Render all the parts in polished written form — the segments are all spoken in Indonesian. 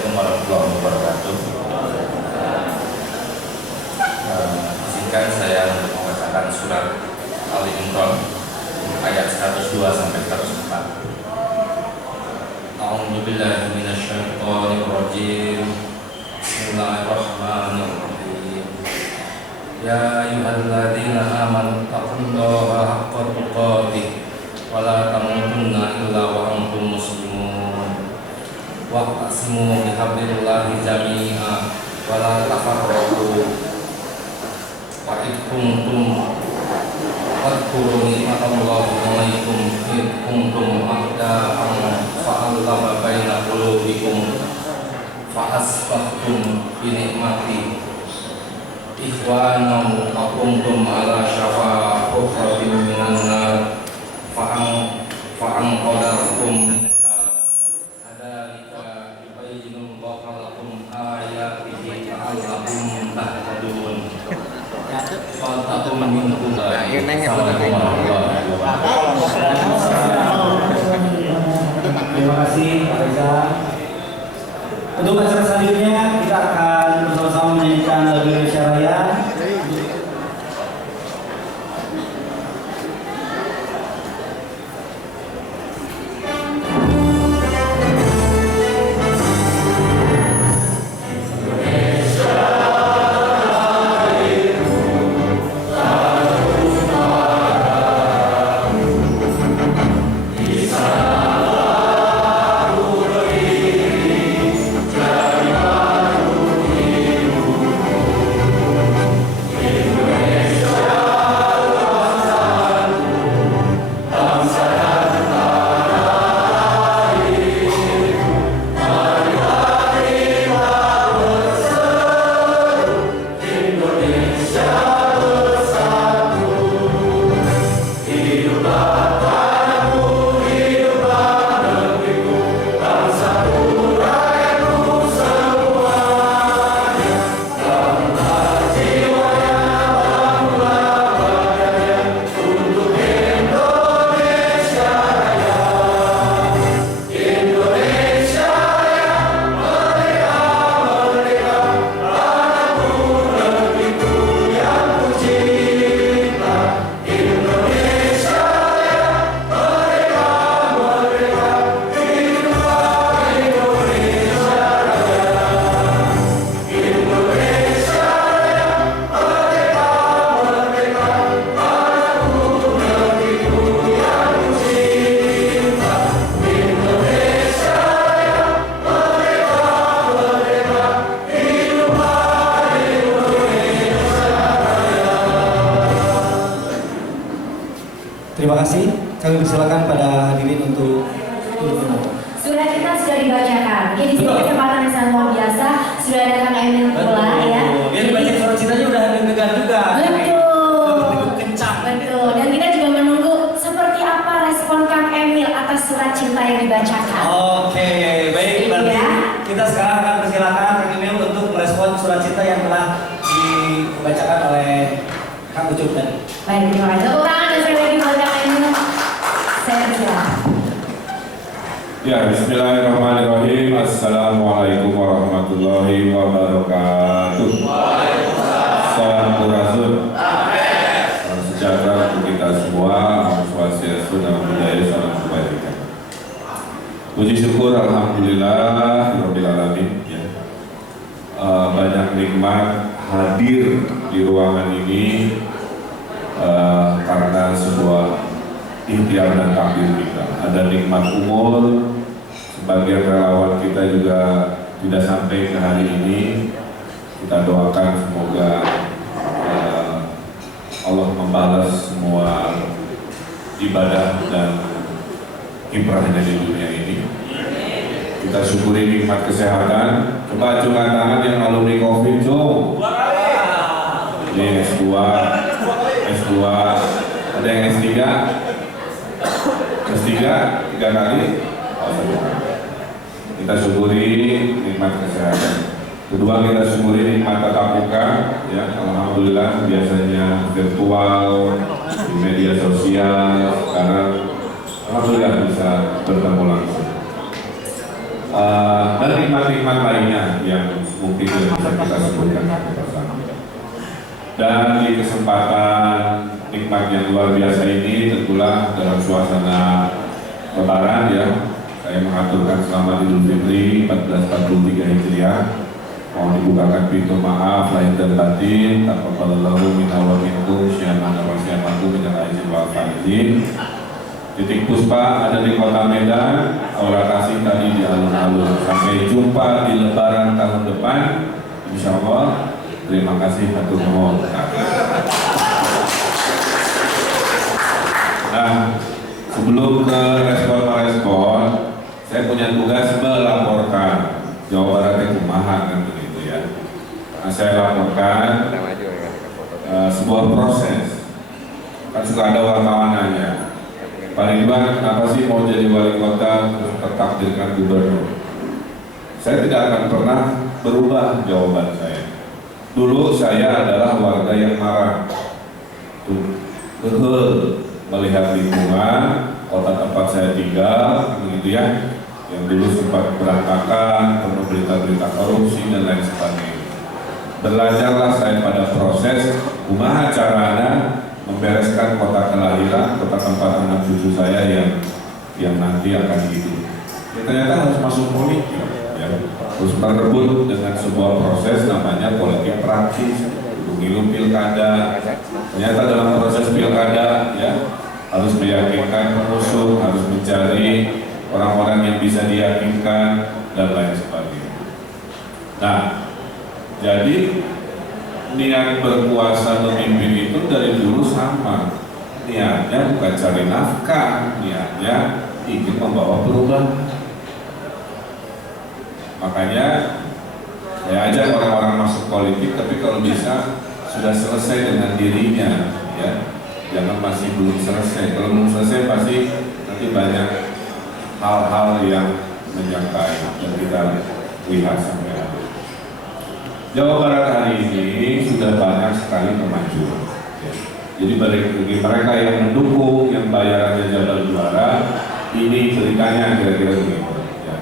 Assalamualaikum warahmatullahi wabarakatuh. Izinkan saya membacakan surat Ali Imran ayat 102 sampai 104. A'udzubillahi minasyaitonir rajim. Bismillahirrahmanirrahim. Ya ayyuhalladzina amanu taqullaha haqqa tuqatih wa la tamutunna illa wa antum muslimun. Wa'tasimu bihablillahi jami'a wa la tafarraqu. Wa id kuntum wadhkuru ni'matallahi 'alaikum id kuntum a'da'an fa'alafa baina qulubikum fa'asbahtum bi ni'mati ikhwanan wa kuntum ala syafa hufratin minan nar fa'anqadakum hadzalika yubayyinullahu lakum ayatihi la'allakum tahtadun. Terima kasih Pak Reza. Untuk acara selanjutnya kita akan bersama-sama menyanyikan lagu Indonesia Raya. Terima kasih. Kami persilakan pada hadirin untuk Surat kita sudah dibacakan. Jadi di kesempatan yang sangat luar biasa sudah ada Kang Emil pula ya. Dia dibaca surat cintanya udah deg-degan juga. Betul. Kencang. Betul. Dan kita juga menunggu seperti apa respon Kang Emil atas surat cinta yang dibacakan. Oke, baik. Berarti kita sekarang akan persilakan Kang Emil untuk merespon surat cinta yang telah dibacakan oleh Kang Ucup tadi. Baik, terima kasih. Tepuk tangan dan sekali lagi buat Kang Emil. Saya persilakan. Ya, bismillahirrahmanirrahim. Assalamualaikum warahmatullahi wabarakatuh. Salam salam sejahtera untuk kita semua. Om Swastiastu, Namo Buddhaya, salam kebajikan. Puji syukur, alhamdulillah, rabbil alamin. Ya. Banyak nikmat hadir di ruangan ini karena sebuah ikhtiar dan takdir kita. Ada nikmat umur, sebagian relawan kita juga tidak sampai ke hari ini. Kita doakan semoga Allah membalas semua ibadah dan kiprahnya di dunia ini. Kita syukuri nikmat kesehatan. Coba acungkan tangan yang alumni COVID, cung. Ini S2, ada yang S3, S3 3 kali. Kita syukuri nikmat kesehatan. Kedua, kita syukuri nikmat tatap muka. Ya, alhamdulillah biasanya virtual, di media sosial, sekarang alhamdulillah bisa bertemu langsung. dan nikmat-nikmat lainnya yang mungkin tidak bisa kita sebutkan bersama. Dan di kesempatan nikmat yang luar biasa ini, tentulah dalam suasana Lebaran ya, saya mengaturkan selamat Idul Fitri 1443 Hijriah. Mohon dibukakan pintu maaf lahir dan batin, taqabbalallahu minna wa minkum syamana wa syamakum minal aizin wal faizin. Titik puspa ada di Kota Medan, aura kasih tadi di alun-alun. Sampai jumpa di Lebaran tahun depan, insya Allah. Terima kasih hatur nuhun. Nah, sebelum ke respon, saya punya tugas melaporkan Jawa Barat yang kumaha kan begitu ya. Nah, saya laporkan sebuah proses. Kan suka ada wartawan nanya, Pak Ridwan, kenapa sih mau jadi wali kota terus tertakdirkan gubernur? Saya tidak akan pernah berubah jawaban saya. Dulu saya adalah warga yang marah, melihat lingkungan kota tempat saya tinggal, begitu ya, yang dulu sempat berantakan, penuh berita-berita korupsi dan lain sebagainya. Belajarlah saya pada proses kumaha caranya membereskan kota kelahiran, kota tempat anak cucu saya yang nanti akan hidup. Ya, ternyata harus masuk politik, ya. Harus merebut dengan sebuah proses namanya politik praktis, pemilu pilkada. Ternyata dalam proses pilkada, ya, harus meyakinkan pengusung, harus mencari orang-orang yang bisa diyakinkan dan lain sebagainya. Nah, jadi niat berkuasa memimpin itu dari dulu sama. Niatnya bukan cari nafkah, niatnya ingin membawa perubahan. Makanya saya ajak orang-orang masuk politik, tapi kalau bisa sudah selesai dengan dirinya, ya. Jangan masih belum selesai. Kalau belum selesai pasti nanti banyak hal-hal yang menyertai dan kita lihat sampai hari. Jawa Barat hari ini sudah banyak sekali kemajuan. Ya. Jadi bagi mereka yang mendukung, yang bayarannya jabal juara, ini ceritanya kira-kira begitu. Ya.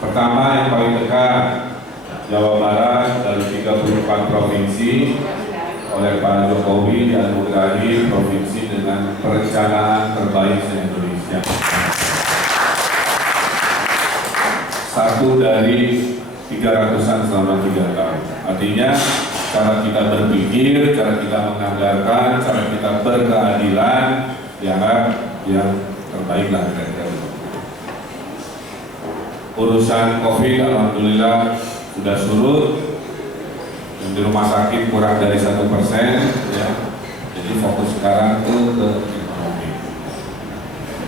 Pertama yang paling dekat, Jawa Barat dari 34 provinsi oleh Pak Jokowi dianugerahi provinsi dengan perencanaan terbaik se-Indonesia. Satu dari 300-an selama 3 tahun. Artinya cara kita berpikir, cara kita menganggarkan, cara kita berkeadilan dianggap yang terbaik lah kira-kira. Urusan COVID alhamdulillah sudah surut. Yang di rumah sakit kurang dari 1%, ya. Jadi fokus sekarang tuh ke ekonomi.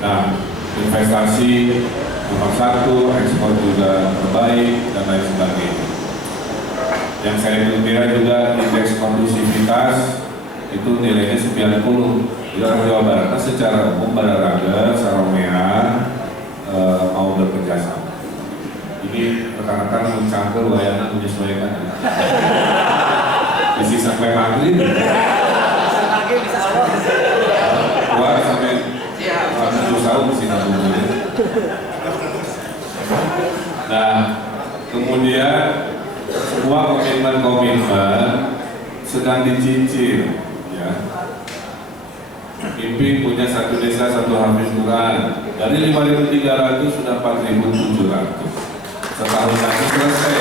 Nah, investasi nomor 1, ekspor juga terbaik dan lain sebagainya. Yang saya kira juga indeks kondusivitas itu nilainya 90. Di orang Jawa Barat secara umum Bararaga, Saromean mau bekerja sama. Ini rekan-rekan mencangkul layanan menyesuaikan. Isi sampai maghrib. Keluar sampai tujuh tahun di sini. Nah, kemudian semua komitmen sedang dicicil, ya. Mimpi punya 1 desa 1 hafiz Quran dari 5.300 sudah 4.700. Setahun lagi selesai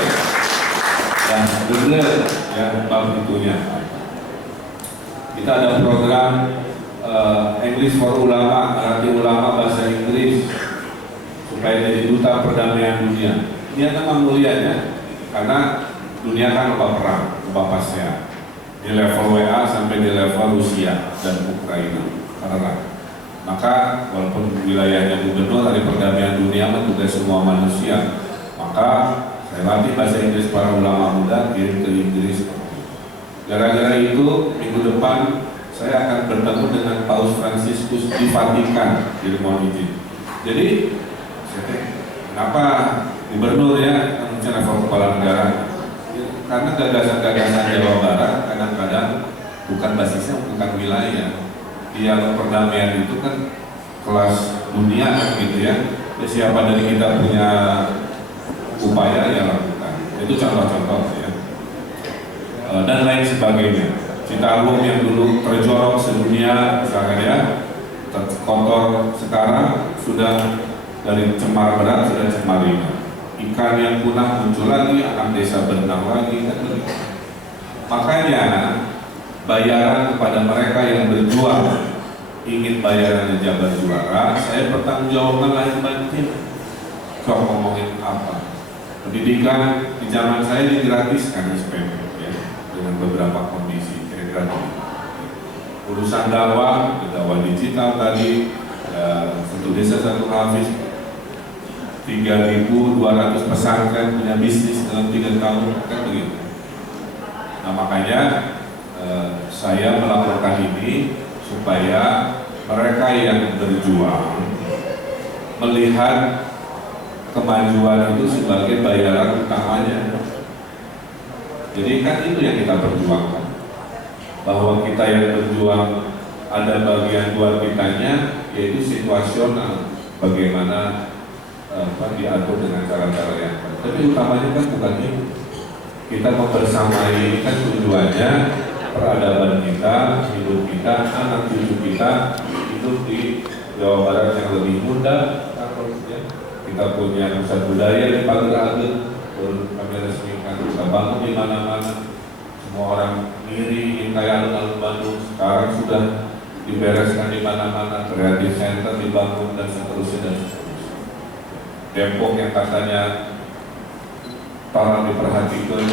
dan benar ya bab itunya. Kita ada program English for Ulama, arti ulama bahasa Inggris supaya jadi duta perdamaian dunia. Ini memang mulianya karena dunia kan lomba perang, lomba pasca di level WA sampai di level Rusia dan Ukraina karena maka walaupun wilayahnya gubernur dari perdamaian dunia tugas semua manusia, maka saya latih bahasa Inggris para ulama muda kirim ke Inggris. Gara-gara itu minggu depan saya akan bertemu dengan Paus Fransiskus di Vatikan di mohon izin. Jadi kenapa gubernur ya rencana kepala negara? Karena gagasan-gagasan Jawa Barat kadang-kadang bukan basisnya bukan wilayah. Dialog perdamaian itu kan kelas dunia gitu ya. Siapa dari kita punya upaya yang lakukan. Itu contoh-contoh ya. Dan lain sebagainya. Citarum yang dulu terjorok sedunia, misalkan ya, kotor sekarang sudah dari cemar berat sudah cemar ringan. Ikan yang punah muncul lagi, anak desa berenang lagi, kan begitu. Makanya bayaran kepada mereka yang berjuang ingin bayaran jabat juara, saya pertanggungjawabkan lahir batin. Coba ngomongin apa? Pendidikan di zaman saya digratiskan SPP ya, dengan beberapa kondisi kira-kira. Urusan dakwah digital tadi, satu desa satu hafiz, 3.200 pesantren punya bisnis dalam 3 tahun, kan begitu. Nah makanya saya melakukan ini supaya mereka yang berjuang melihat kemajuan itu sebagai bayaran utamanya. Jadi kan itu yang kita perjuangkan, bahwa kita yang berjuang ada bagian luar kitanya, yaitu situasional, bagaimana diatur dengan cara-cara yang baik. Tapi utamanya kan bukan itu. Kita membersamai kan tujuannya peradaban kita, hidup kita, anak cucu kita hidup di Jawa Barat yang lebih mudah. Kita punya pusat budaya di Pagar Ageng, baru kami resmikan, kita bangun di mana-mana. Semua orang ngiri ingin kayak alun-alun Bandung, sekarang sudah dibereskan di mana-mana, kreatif center dibangun dan seterusnya dan seterusnya. Depok yang katanya tolong diperhatikan,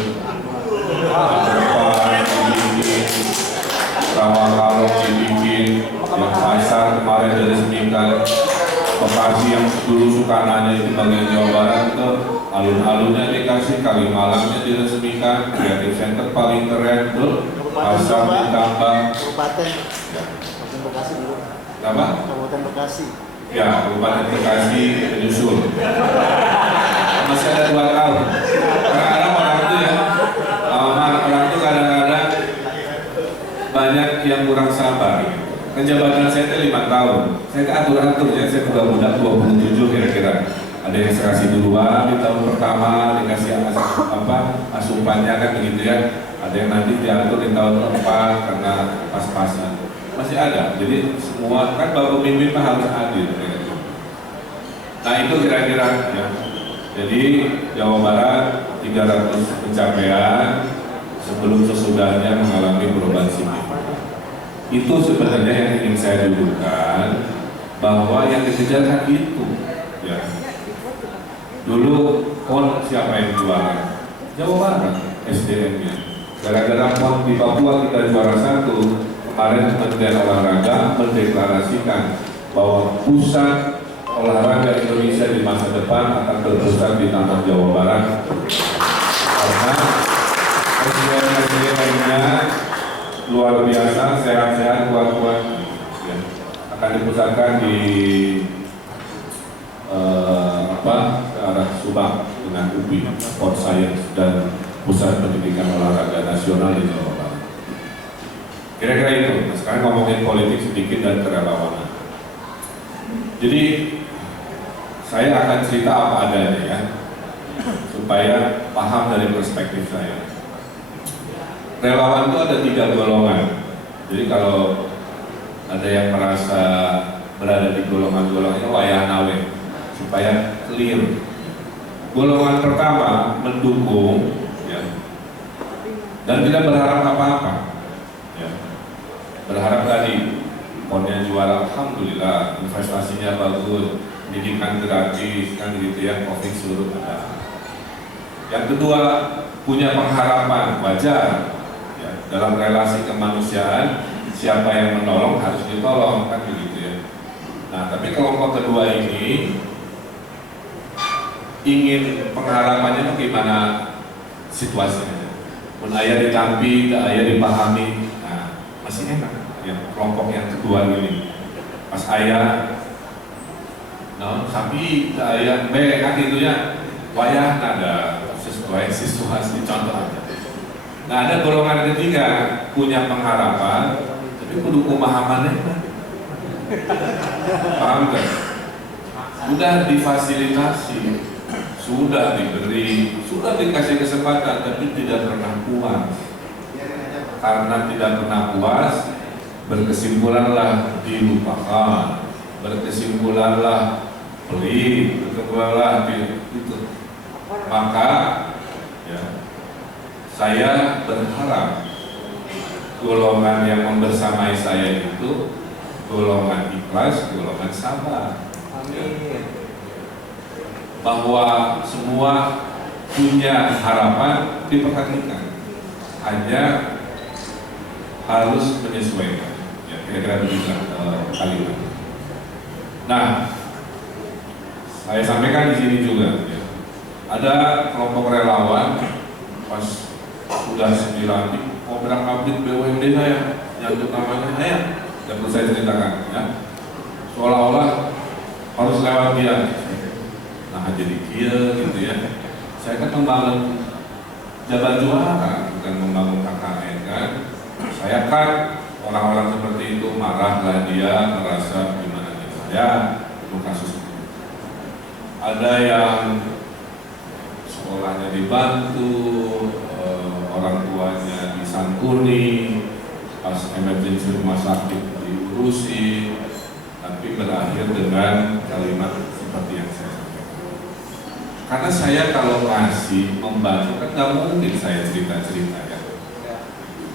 Rawa-Kalong dibikin, yang pasar kemarin diresmikan, Bekasi yang dulu suka nanya itu bagian Jawa Barat itu alun-alunnya dikasih, Kalimalangnya diresmikan, kreatif center paling keren tuh, pasar ditambah. Kabupaten Bekasi dulu. Apa? Kabupaten Bekasi. Ya, Kabupaten Bekasi menyusul. Masih ada 2 tahun. Kadang-kadang orang itu ya, orang itu kadang-kadang banyak yang kurang sabar. Kan jabatan saya itu 5 tahun. Saya atur-atur ya, saya juga muda 27 kira-kira. Ada yang saya kasih duluan di tahun pertama, dikasih asupannya kan begitu ya. Ada yang nanti diatur di tahun keempat karena pas-pasan. Masih ada. Jadi semua kan baru pemimpin harus adil. Nah itu kira-kira ya. Jadi Jawa Barat 300 pencapaian sebelum sesudahnya mengalami perubahan signifikan. Itu sebenarnya yang ingin saya dudukkan, bahwa yang dikejar kan itu ya. Dulu siapa yang juara? Jawa Barat SDM-nya. Gara-gara PON di Papua kita juara 1, kemarin Kementerian Olahraga mendeklarasikan bahwa pusat olahraga Indonesia di masa depan akan berpusat di tanah Jawa Barat. Karena SDM lainnya luar biasa, sehat-sehat, kuat-kuat ya. Akan dipusatkan di ke arah Subang dengan UPI, Sport Science dan Pusat Pendidikan Olahraga Nasional di Jawa Barat. Kira-kira itu. Nah, sekarang ngomongin politik sedikit dan kerelawanan. Jadi saya akan cerita apa adanya ya, supaya paham dari perspektif saya. Relawan itu ada 3 golongan. Jadi kalau ada yang merasa berada di golongan-golongan itu wayah nawe, supaya clear. Golongan pertama mendukung ya, dan tidak berharap apa-apa ya. Berharap tadi ponnya juara, alhamdulillah, investasinya bagus, pendidikan gratis kan gitu ya, COVID seluruh ada. Yang kedua punya pengharapan, wajar ya, dalam relasi kemanusiaan siapa yang menolong harus ditolong kan begitu ya. Nah tapi kelompok kedua ini ingin pengharapannya bagaimana situasinya, pun ayah ditampi, ayah dipahami, nah masih enak ya kelompok yang kedua ini. Pas ayah sapi ayah kan gitu ya, wayah ada sesuai situasi, contoh aja. Nah ada golongan ketiga punya pengharapan tapi kudu pemahamannya paham kan? Udah difasilitasi sudah diberi, sudah dikasih kesempatan, tapi tidak pernah puas. Karena tidak pernah puas, berkesimpulanlah dilupakan, berkesimpulanlah pelit, berkesimpulanlah itu. Maka ya, saya berharap golongan yang membersamai saya itu golongan ikhlas, golongan sabar. Amin. Bahwa semua punya harapan diperhatikan, hanya harus menyesuaikan. Ya, kira-kira begitu kalimat. Nah, saya sampaikan di sini juga. Ya. Ada kelompok relawan pas sudah 9 program publik BUMD saya nyangkut namanya saya, dan perlu saya ceritakan ya. Seolah-olah harus lewat dia. Nah jadi dia gitu ya. Saya kan membangun jabat juara, bukan membangun KKN kan. Saya kan orang-orang seperti itu marahlah dia, merasa gimana saya itu kasus itu. Ada yang sekolahnya dibantu, orang tuanya disantuni, pas emergency rumah sakit diurusi, tapi berakhir dengan kalimat seperti yang saya sampaikan. Karena saya kalau ngasih membantu kan nggak mungkin saya cerita-cerita ya.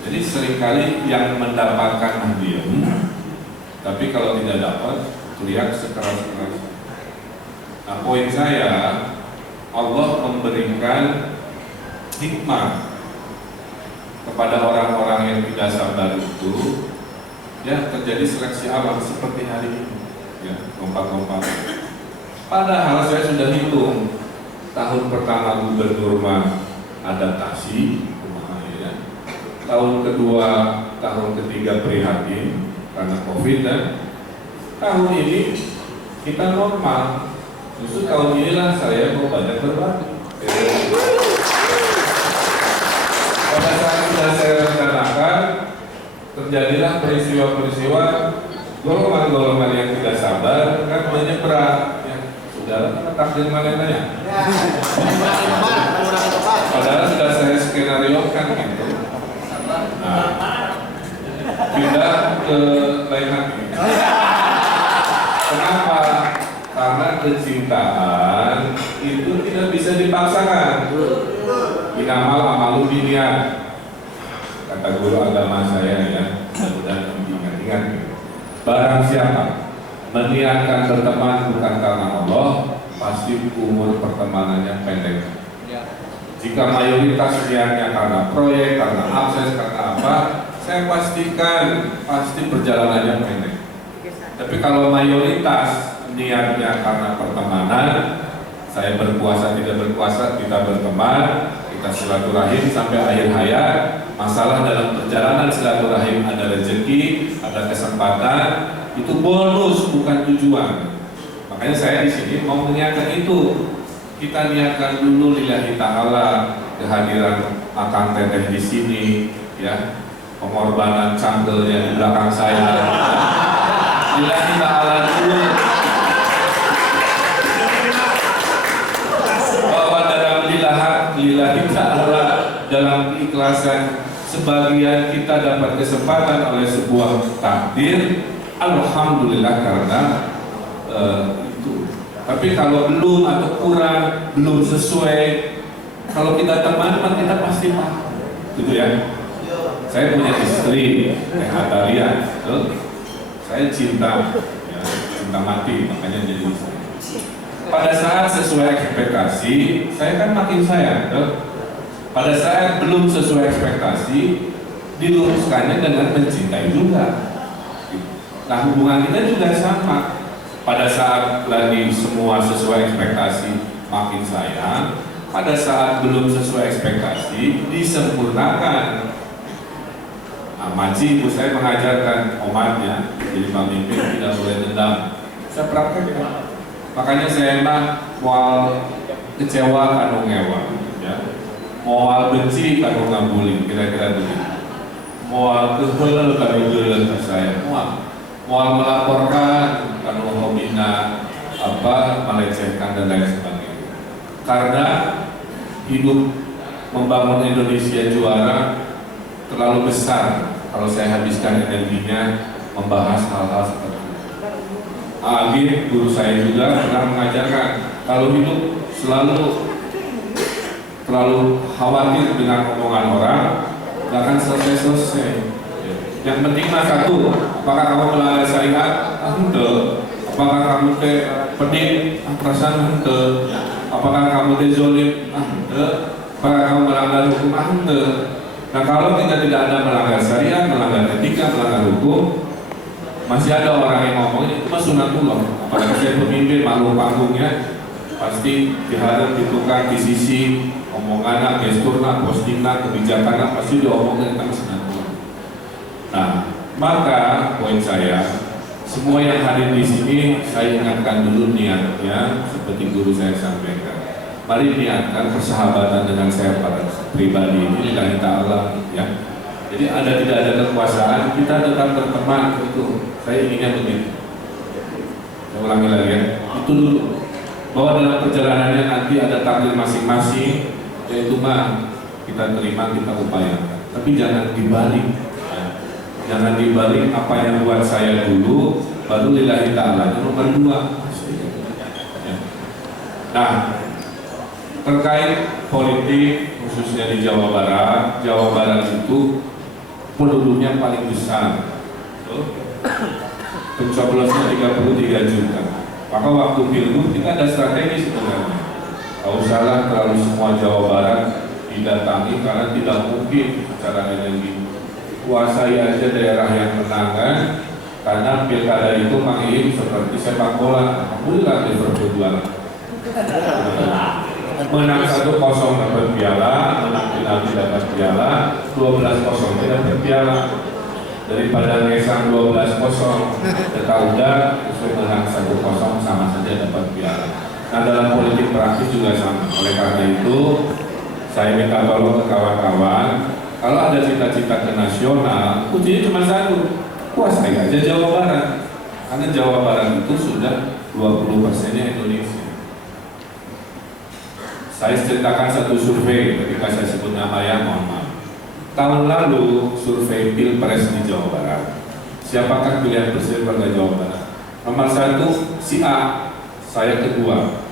Jadi seringkali yang mendapatkan diam, tapi kalau tidak dapat teriak sekeras-keras. Nah poin saya, Allah memberikan hikmah kepada orang-orang yang tidak sabar itu, ya terjadi seleksi alam seperti hari ini, ya lompat-lompat. Padahal saya sudah hitung tahun pertama gubernur mah adaptasi, ya. Tahun kedua, tahun ketiga prihatin karena COVID, dan tahun ini kita normal. Justru tahun inilah saya mau banyak berbagi. Pada saat sudah saya rencanakan, terjadilah peristiwa-peristiwa golongan-golongan yang tidak sabar kan menyeberang. Ya, sudah takdir manenanya. Padahal sudah saya skenariokan gitu. Nah, pindah ke lain hati. Kenapa? Karena kecintaan itu tidak bisa dipaksakan. Inamal amalu biniyat, kata guru agama saya ya, mudah-mudahan ingat-ingat. Barang siapa meniatkan berteman bukan karena Allah, pasti umur pertemanannya pendek. Jika mayoritas niatnya karena proyek, karena akses, karena apa, saya pastikan pasti perjalanannya pendek. Tapi kalau mayoritas niatnya karena pertemanan, saya berpuasa tidak berpuasa, kita berteman, kita silaturahim sampai akhir hayat. Masalah dalam perjalanan silaturahim ada rezeki, ada kesempatan, itu bonus bukan tujuan. Makanya saya di sini mau mengingatkan itu. Kita niatkan dulu lillahi ta'ala kehadiran Akang Teteh di sini, ya, pengorbanan cangkelnya di belakang saya. Lillahi ta'ala dulu. Bahwa dalam lillahi ta'ala, dalam keikhlasan, sebagian kita dapat kesempatan oleh sebuah takdir, alhamdulillah karena itu. Tapi kalau belum atau kurang, belum sesuai, kalau kita teman, kita pasti paham, gitu ya. Saya punya istri, Atalia, saya cinta, ya, cinta mati, makanya jadi istri. Pada saat sesuai ekspektasi, saya kan makin sayang. Pada saat belum sesuai ekspektasi, diluruskannya dengan mencintai juga. Nah hubungan kita juga sama. Pada saat lagi semua sesuai ekspektasi, makin sayang. Pada saat belum sesuai ekspektasi, disempurnakan. Nah, Maci ibu saya mengajarkan omatnya, jadi pemimpin tidak boleh dendam. Saya praktekkan. Makanya saya mah mual kecewa kanu ngewa, ya. Mual benci kanu ngabuli, kira-kira begitu. Mual kehel kanu geuleuh ka saya, mual melaporkan kanu hobina apa melecehkan dan lain sebagainya. karena hidup membangun Indonesia juara terlalu besar kalau saya habiskan energinya membahas hal-hal seperti itu. Agil, guru saya juga pernah mengajarkan kalau hidup selalu terlalu khawatir dengan omongan orang, gak akan selesai-selesai. Yang penting mah satu, apakah kamu melanggar syariat? Ente. Apakah kamu pedih? Perasaan ente. Apakah kamu zolim? Ente. Apakah kamu melanggar hukum? Ente. Nah kalau kita tidak ada melanggar syariat, melanggar etika, melanggar hukum, masih ada orang yang ngomong itu mah sunatullah. Apalagi saya pemimpin makhluk panggungnya, pasti diharap ditukar di sisi omongan, gesturna, postingna, kebijakan pasti diomongin tentang sunatullah. Nah, maka poin saya, semua yang hadir di sini saya ingatkan dulu niatnya seperti guru saya sampaikan. Mari niatkan persahabatan dengan saya pada pribadi ini lillahi ta'ala ya. Jadi tidak ada kekuasaan, kita tetap berteman itu. Saya inginnya begitu. Saya ulangi lagi ya. Itu dulu. Bahwa dalam perjalanannya nanti ada takdir masing-masing, yaitu mah kita terima, kita upayakan. Tapi jangan dibalik. Ya. Jangan dibalik apa yang buat saya dulu, baru lillahi ta'ala nomor 2. Ya. Nah, terkait politik khususnya di Jawa Barat itu penduduknya paling besar. Pencoblosan 33 juta. Maka waktu pilgub kita ada strategi sebenarnya. Kalau salah terlalu semua Jawa Barat didatangi karena tidak mungkin secara energi. Kuasai aja daerah yang menangan karena pilkada itu mengingin seperti sepak bola. Alhamdulillah Liverpool juara. Menang 1-0 dapat piala, menang penalti dapat piala, 12-0 tidak dapat piala. Daripada ngesang 12-0 kita udah terus menang 1-0 sama saja dapat piala. Nah dalam politik praktis juga sama. Oleh karena itu saya minta tolong ke kawan-kawan, kalau ada cita-cita ke nasional, kuncinya cuma satu, kuasai aja Jawa Barat. Karena Jawa Barat itu sudah 20%-nya Indonesia. Saya ceritakan satu survei ketika saya sebut nama yang mohon maaf. Tahun lalu survei Pilpres di Jawa Barat. Siapakah pilihan presiden warga Jawa Barat? Nomor 1 si A, saya kedua.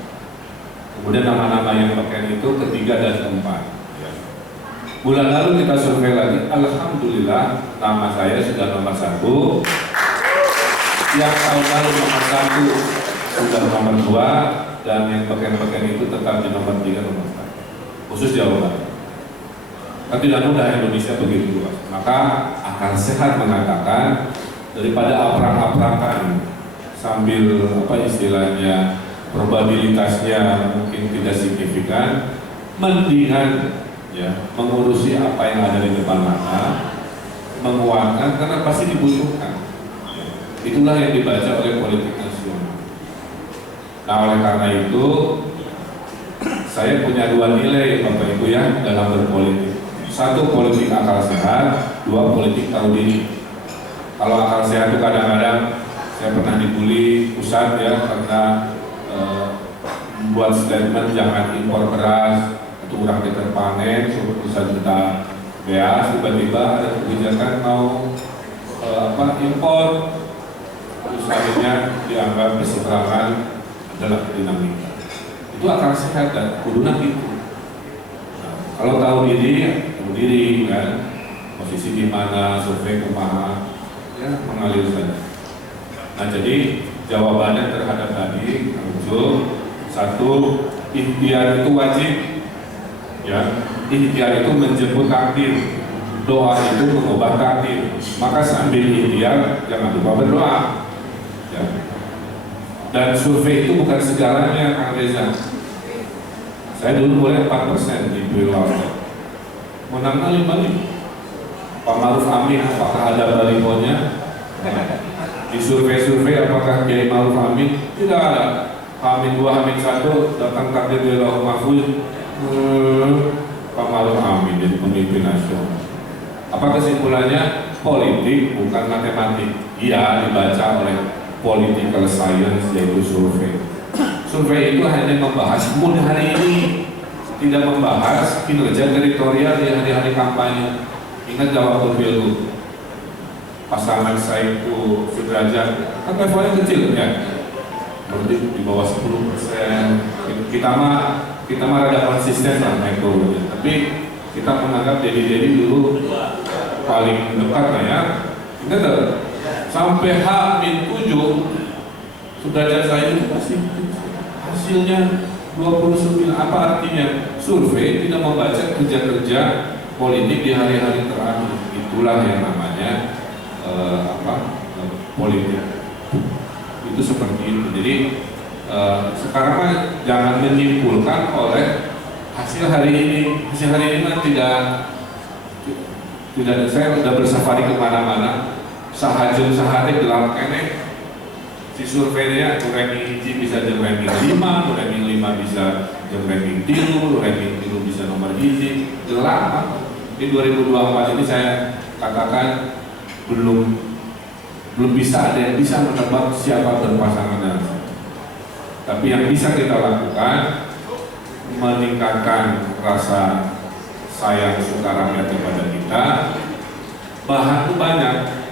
Kemudian nama-nama yang pakai itu ketiga dan keempat. Bulan lalu kita survei lagi, alhamdulillah nama saya sudah nomor 1. Yang tahun lalu nomor 1 sudah nomor 2 dan yang pakai itu tetap di nomor 3, nomor 4. Khusus Jawa Barat. Kan tidak mudah Indonesia begitu luas. Maka akal sehat mengatakan daripada aprak-aprakan sambil istilahnya probabilitasnya mungkin tidak signifikan, mendingan ya mengurusi apa yang ada di depan mata, menguatkan karena pasti dibutuhkan. Itulah yang dibaca oleh politik nasional. Nah oleh karena itu saya punya 2 nilai Bapak Ibu ya dalam berpolitik. 1 politik akal sehat, 2 politik tahu diri. Kalau akal sehat itu kadang-kadang saya pernah dibully pusat ya karena membuat statement jangan impor beras itu kurang diterpanen 1 juta beas, tiba-tiba ada kebijakan mau impor, terus akhirnya dianggap berseberangan adalah dinamika. Itu akal sehat dan kudunya gitu. Nah, kalau tahu diri kan posisi di mana, survei kumaha ya mengalir saja. Nah jadi jawabannya terhadap tadi muncul 1, ikhtiar itu wajib ya, ikhtiar itu menjemput takdir, doa itu mengubah takdir. Maka sambil ikhtiar jangan lupa berdoa ya. Dan survei itu bukan segalanya Kang Reza. Saya dulu mulai 4% di Pilwal menang 5. Pak Maruf Amin apakah ada balihonya? Di survei-survei apakah Kiai Maruf Amin? Tidak ada. Amin 2, Amin 1 datang takdir dari Allah Mahfuz. Pak Maruf Amin jadi pemimpin nasional. Apa kesimpulannya? Politik bukan matematik. Iya dibaca oleh political science yaitu survei. survei itu hanya membahas mood hari ini, tidak membahas kinerja teritorial di hari-hari kampanye. Ingat gak waktu pilgub pasangan Saiful Sudrajat kan levelnya kecil ya, berarti di bawah 10%. Kita mah rada konsisten lah naik turunnya, tapi kita menganggap Dedi dulu paling dekat lah ya. Ingat gak? Sampai H-7 Sudrajat saya itu pasti hasilnya 29. Apa artinya? Survei tidak membaca kerja-kerja politik di hari-hari terakhir. Itulah yang namanya politik. Itu seperti itu. Jadi sekarang mah jangan menyimpulkan oleh hasil hari ini. Hasil hari ini mah tidak. Saya sudah bersafari kemana-mana. Sahade gelar kene. Si surveinya ranking hiji bisa jeung ranking 5, ranking 5 bisa jeung ranking 3, ranking 3 bisa nomor hiji. Gelar di 2024 ini saya katakan belum bisa ada yang bisa menebak siapa berpasangan dengan saya. Tapi yang bisa kita lakukan meningkatkan rasa sayang suka rakyat kepada kita. Bahan itu banyak.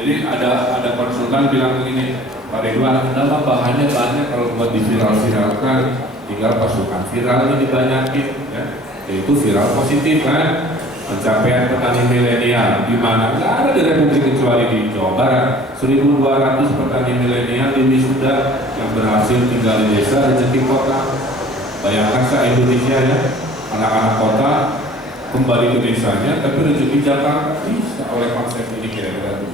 Jadi ada konsultan bilang begini, Pak Ridwan, nama bahannya banyak, kalau buat diviral-viralkan tinggal pasukan viral ini dibanyakin ya. Yaitu viral positif kan. Pencapaian petani milenial di mana nggak ada di Republik kecuali di Jawa Barat. 1.200 petani milenial di wisuda yang berhasil tinggal di desa rezeki kota. Bayangkan se-Indonesia ya, anak-anak kota kembali ke desanya, tapi rezeki Jakarta bisa oleh konsep ini kira-kira.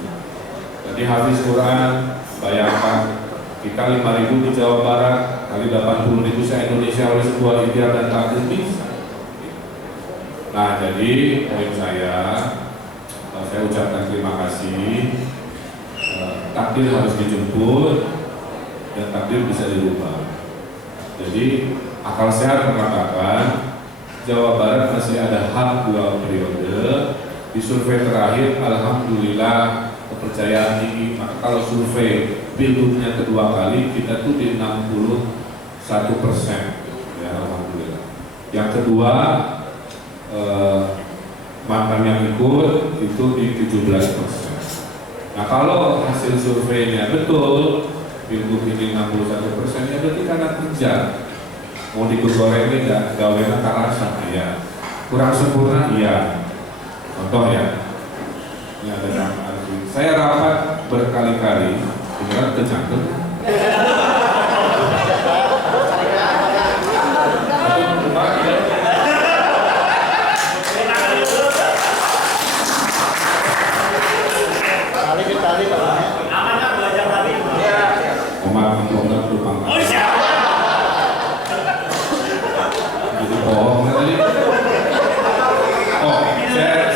Jadi Hafiz Quran, bayangkan kita 5.000 di Jawa Barat kali 80.000 se-Indonesia oleh sebuah ikhtiar dan takdir bisa. Nah, jadi poin saya ucapkan terima kasih. Takdir harus dijemput dan takdir bisa dirubah. Jadi akal sehat mengatakan Jawa Barat masih ada hak 2 periode. Di survei terakhir, alhamdulillah kepercayaan tinggi. Maka kalau survei pilgubnya kedua kali kita tuh di 61%, ya alhamdulillah. Yang kedua mantan yang ikut itu di 17%. Nah kalau hasil surveinya betul, pilgub ini 61%, ya berarti karena kerja. Mau digoreng ini gawean karasa, ya. Kurang sempurna, iya. Contoh ya, ini ada yang saya rapat berkali-kali, beneran kecantum.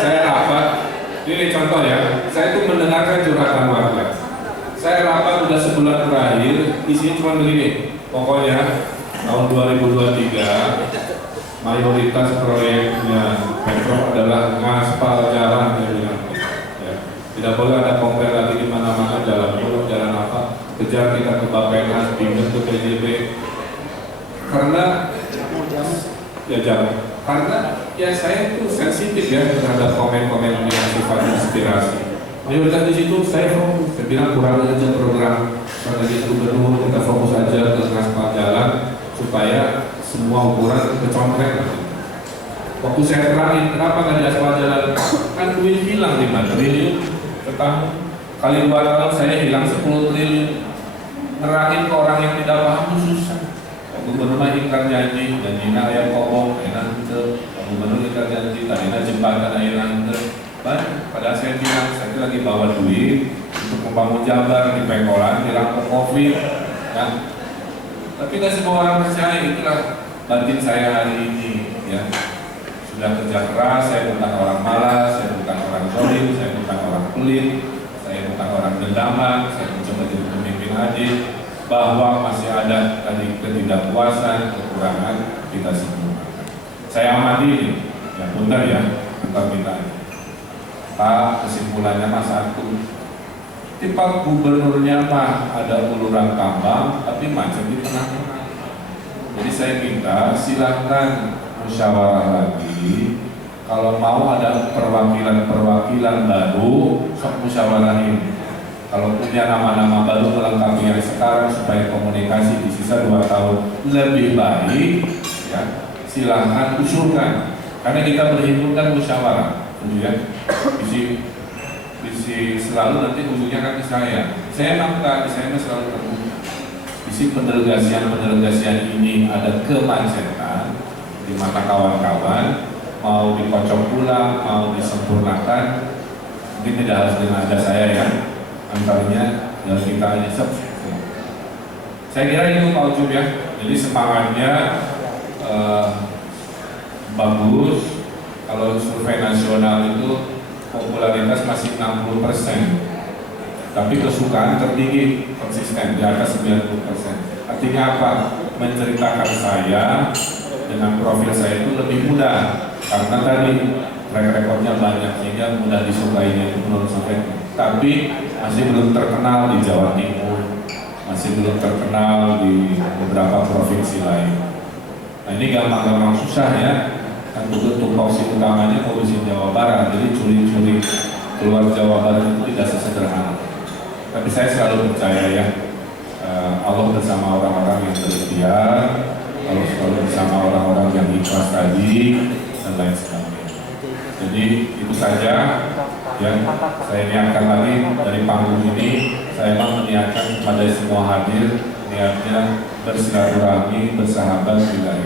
Saya rapat. Ini contoh ya. Saya itu mendengarkan curhatan warga. Saya rapat udah sebulan terakhir. Isinya cuma begini. Pokoknya tahun 2023 mayoritas proyeknya Pemprov adalah ngaspal jalan ya. Tidak boleh ada komplain lagi di mana-mana jalan buruk, jalan apa. Kejar kita ke Bappenas, pindah ke PJB. Karena ya jangan. Karena ya saya itu sensitif ya terhadap komen-komen yang sifatnya inspirasi. Mayoritas di situ saya fokus. Saya bilang kurang aja program strategi gubernur, kita fokus aja ke ngaspal jalan supaya semua ukuran kecontrek. Waktu saya terangin, kenapa nggak di aspal jalan? Kan duit hilang 5 triliun setahun. Kali 2 tahun saya hilang 10 triliun. Nerangin ke orang yang tidak paham susah. Gubernur ingkar janji, ayam kokong, enak itu. Gubernur ingkar janji, tadinya jembatan ayam itu. Banyak. Padahal saya bilang, saya lagi bawa duit untuk membangun Jabar di Pengkolan, di Lampung Covid. Kan? Tapi nggak semua orang percaya, itulah batin saya hari ini. Ya. Sudah kerja keras, saya bukan orang malas, saya bukan orang zolim, saya bukan orang pelit, saya bukan orang dendaman, saya mencoba jadi pemimpin adil. Bahwa masih ada tadi ketidakpuasan, kekurangan kita semua. Saya amati ini, ya bentar ya, bentar minta. Pak, kesimpulannya Mas satu. Tipe gubernurnya mah ada uluran tambang, tapi macet di tengah-tengah. Jadi saya minta silahkan musyawarah lagi. Kalau mau ada perwakilan baru, sok musyawarahin. Kalau punya nama-nama baru melengkapi yang sekarang supaya komunikasi di sisa 2 tahun lebih baik, ya silahkan usulkan. Karena kita berhitung kan musyawarah, ya. Visi selalu nanti ujungnya kan ke saya. Saya nangka, saya selalu terbuka. Visi pendelegasian ini ada kemacetan di mata kawan-kawan, mau dikocok ulang, mau disempurnakan, mungkin tidak harus dengan ada saya ya. Antaranya dari kita aja saya kira itu Pak Ucup ya. Jadi semangatnya bagus. Kalau survei nasional itu popularitas masih 60%, tapi kesukaan tertinggi konsisten di atas 90%. Artinya apa? Menceritakan saya dengan profil saya itu lebih mudah karena tadi track recordnya banyak sehingga mudah disukainya itu menurut saya. Tapi masih belum terkenal di Jawa Timur, masih belum terkenal di beberapa provinsi lain. Nah ini gampang-gampang susah ya, kan betul tupoksi utamanya provinsi Jawa Barat, jadi curi-curi keluar Jawa Barat itu tidak sesederhana. Tapi saya selalu percaya ya, Allah bersama orang-orang yang berikhtiar, Allah selalu bersama orang-orang yang ikhlas tadi, dan lain sebagainya. Jadi itu saja. Ya, saya niatkan lagi dari panggung ini, saya memang meniatkan kepada semua hadir, niatnya bersilaturahmi, bersahabat, tidak